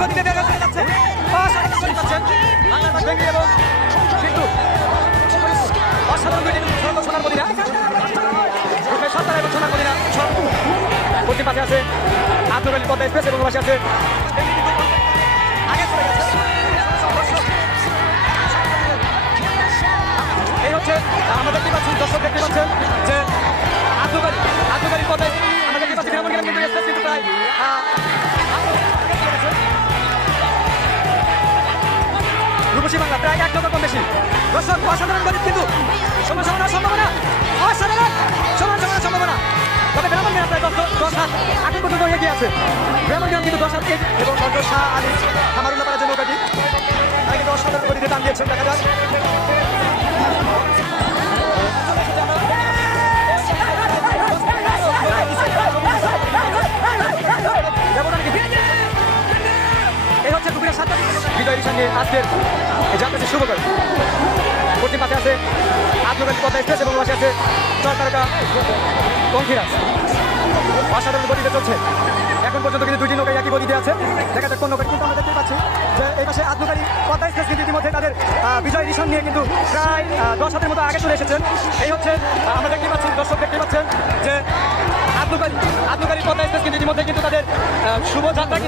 গতিতে যাচ্ছে বাংলার ভেঙে এবং কিন্তু অসাধারণ সোনার মদিনা সত্তর এবং সোনার মদিনা পশ্চিম পাশে আছে আব্দুল পদ্মা এক্সপ্রেস এবং পাশে আছে এই হচ্ছে আমরা দেখতে পাচ্ছি দর্শক দেখতে পাচ্ছেন যে আব্দুল পদ্মায় আমরা দেখতে পাচ্ছি গ্রামীণ কিন্তু এক্সপ্রেস কিন্তু প্রায় রূপসী বাংলা প্রায় 1 লক্ষ কম বেশি দর্শক অসাধারণ গতি কিন্তু সমান সম্ভাবনা অসাধারণ সমান সম্ভাবনা তবে ব্রাহ্মণগ্রাম প্রায় 10 হাত এখন পর্যন্ত এগিয়ে আছে ব্রাহ্মণগ্রাম কিন্তু 10 হাত এবং ডক্টর শাহ আলী আমারুল্লাহ পাড়ার জন্য নৌকাটি তারা কিন্তু অসাধারণ গতিতে টান দিয়েছেন দেখা যাক এই হচ্ছে দুপুরের 7টা বিজয়ের সঙ্গে আজকের যাত্রাটি শুভ করে পশ্চিম পাশে আছে আব্দুল পদ্মা এক্সপ্রেস এবং পাশে আছে তারকা কঙ্কিরাজ অসাধারণ গতিতে চলছে এখন পর্যন্ত কিন্তু দুটি নৌকায় একই গতিতে আছে দেখা যাক কোন নৌকা কিন্তু আমরা দেখতে পাচ্ছি যে এই পাশে আব্দুল পদ্মা এক্সপ্রেস কিন্তু ইতিমধ্যে তাদের বিজয় নিশান নিয়ে কিন্তু প্রায় 10 হাতের মতো আগে চলে এসেছেন এই হচ্ছে আমরা দেখতে পাচ্ছি দর্শক দেখতে পাচ্ছেন যে আব্দুল পদ্মা এক্সপ্রেস কিন্তু ইতিমধ্যে কিন্তু তাদের শুভ যাত্রা